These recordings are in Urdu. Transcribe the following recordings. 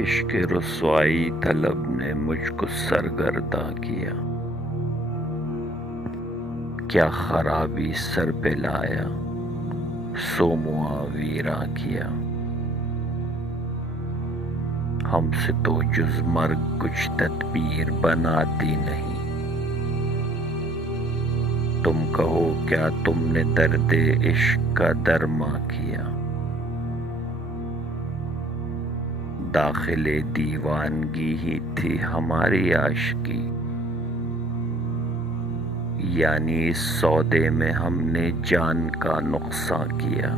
عشق رسوائی طلب نے مجھ کو سرگرداں کیا، کیا خرابی سر پہ لایا سو ویراں کیا۔ ہم سے تو جز مرگ کچھ تدبیر بناتی نہیں، تم کہو کیا تم نے درد عشق کا درماں کیا۔ داخل دیوانگی ہی تھی ہماری عاشقی، یعنی اس سودے میں ہم نے جان کا نقصان کیا۔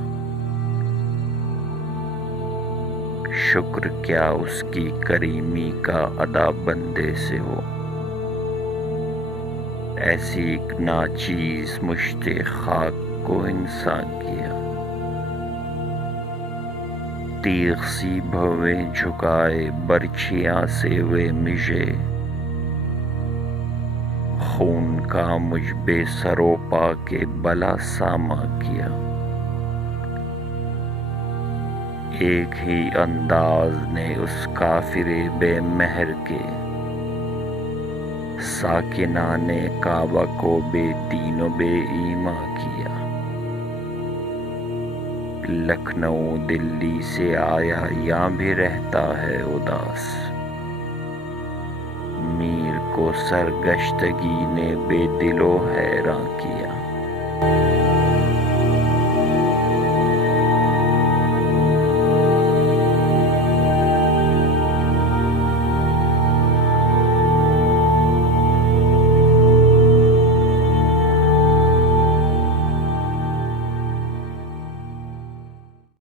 شکر کیا اس کی کریمی کا ادا بندے سے ہو، ایسی ایک ناچیز مشت خاک کو انسان کیا۔ تیغ سی بھویں جھکائے برچھیاں سے وے مجھے، خون کا مجھ بے سروپا کے بلا ساما کیا۔ ایک ہی انداز نے اس کافر بے مہر کے، ساکنان کعبہ کو بے دین و بے ایماں کیا۔ لکھنؤ دلی سے آیا یہاں بھی رہتا ہے اداس، میر کو سرگشتگی نے بے دل و حیراں کیا۔